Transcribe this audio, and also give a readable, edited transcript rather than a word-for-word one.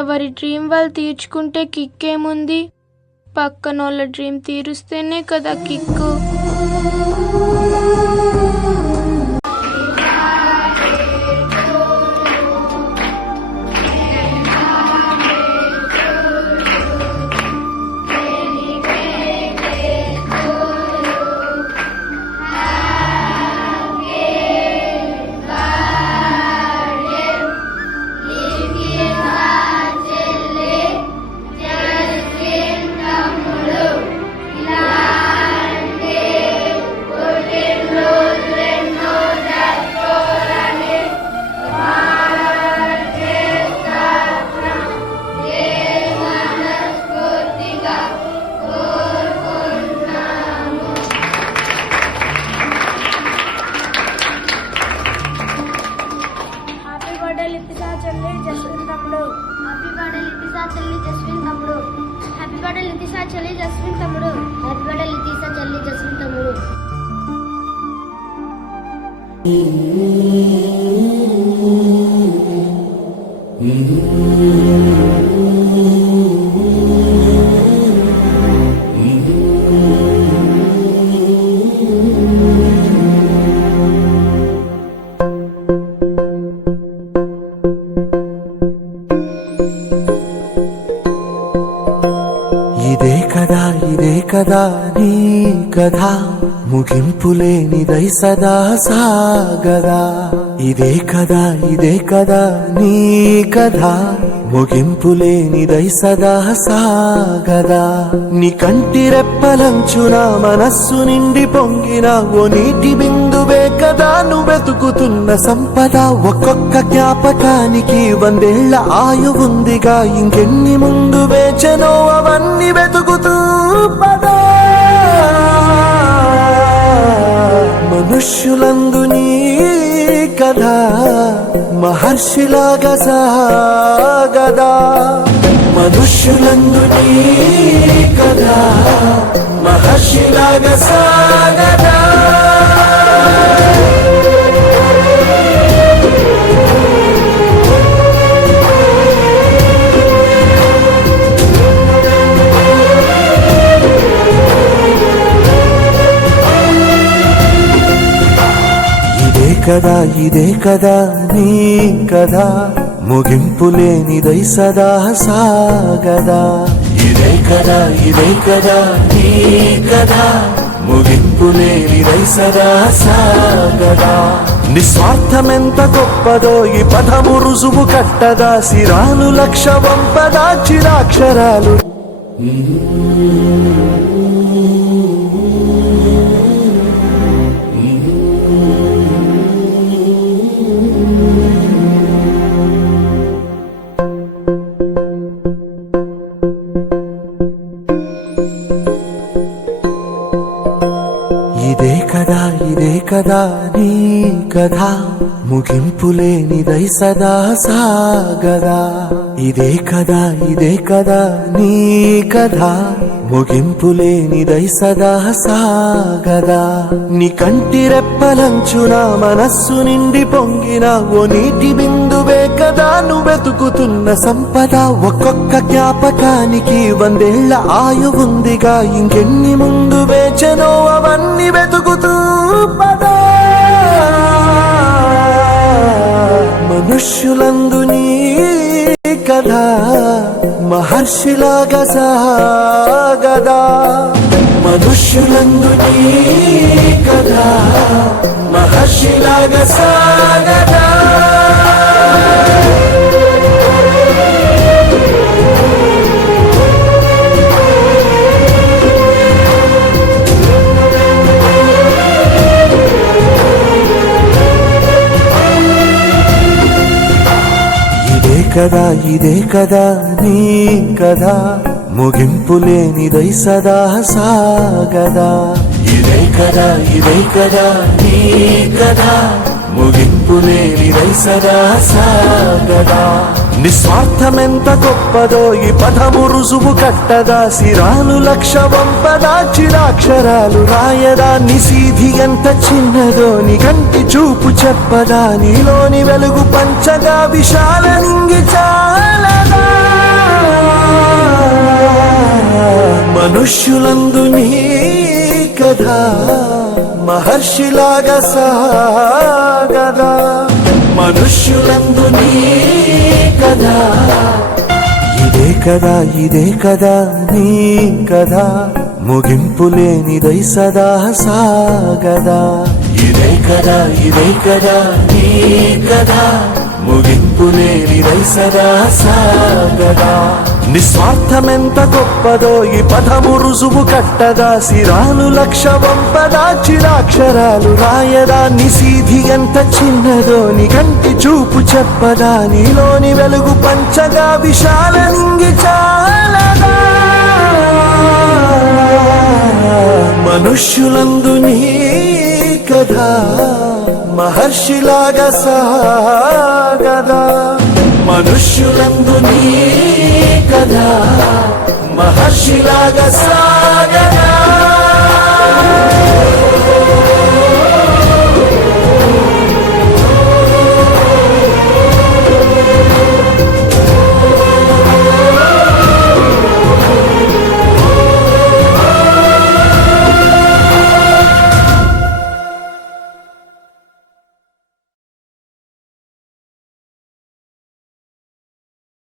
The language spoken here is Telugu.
ఎవరి డ్రీమ్ వాళ్ళు తీర్చుకుంటే కిక్కేముంది, పక్కనోళ్ళ డ్రీమ్ తీరుస్తేనే కదా కిక్కు. ఇదే కదా నీ కథ, ముగింపులేనిదై సదా సాగదా. ఇదే కదా నీ కథ, ముగింపులేనిదై సదా సాగదా. నీ కంటి రెప్పలంచున మనస్సు నిండి పొంగిన ఓ నీటి బిందువే కదా నువ్వెతుకుతున్న సంపద. ఒక్కొక్క జ్ఞాపకానికి 100 ఏళ్ల ఆయువుందిగా, ఇంకెన్ని ముందు వేచనో అవన్నీ వెతుకుతూ పదా. మనుష్యులందు నీ కథ మహర్షిలాగా సాగదా. మనుష్యులందు నీ కథ మహర్షిలాగా సాగదా. ఇదే కదా నీ కథ, ముగింపులేనిదై సదా సాగదా. ఇదే కదా నీ కథ, ముగింపులేనిదై సదా సాగదా. నిస్వార్థమెంత గొప్పదో ఈ పదము రుజువు కట్టదా. సిరాలు లక్ష వంపదా చిరాక్షరాలు. ఇదే కదా నీ కథ, ముగింపులేనిదై సదా సాగదా. ఇదే కదా నీ కథ, ముగింపులేనిదై సదా సాగదా. నీ కంటి రెప్పలంచున మనస్సు నిండి పొంగిన ఓ నీటి బిందువే కదా నువ్వెతుకుతున్న సంపద. ఒక్కొక్క జ్ఞాపకానికి 100 ఏళ్ల ఆయువుందిగా, ఇంకెన్ని ముందు వేచనో అవన్నీ వెతుకుతూ పదా. మనుష్యులందు నీ కథ మహర్షిలాగా సాగదా. మనుష్యులందు నీ కథ మహర్షిలాగా సాగదా. ఇదే కదా నీ కథ, ముగింపులేనిదై సదా సాగదా. ఇదే కదా నీ కథ, ముగింపులేనిదై సదా సాగదా. నిస్వార్థమెంత గొప్పదో ఈ పదము రుజువు కట్టదా, సిరాలు లక్ష వంపదా, చిరాక్షరాలు రాయదా, నిసీధి ఎంత చిన్నదో నీ కంటి చూపు చెప్పదా, నీలోని వెలుగు పంచగా విశాల నింగి చాలదా. మనుష్యులందు నీ కథ మహర్షిలాగా సాగదా, మనుష్యులందు నీ కదా, ఇదే కదా ఇదే కదా నీ కదా, ముగింపు లేనిదై సదా సాగదా, ఇదే కదా ఇదే కదా నీ కదా, ముగింపు లేనిదై సదా సాగదా. నిస్వార్థమెంత గొప్పదో ఈ పదము రుజువు కట్టదా, సిరాలు లక్ష వంపదా, చిరాక్షరాలు రాయదా, నిసీధి ఎంత చిన్నదో నీ కంటి చూపు చెప్పదా, నీలోని వెలుగు పంచగా విశాల నింగి చాలదా. మనుష్యులందు నీ కథ మహర్షిలాగా సాగదా, మనుష్యులందు నీ కథ మహర్షిలాగా సాగదా.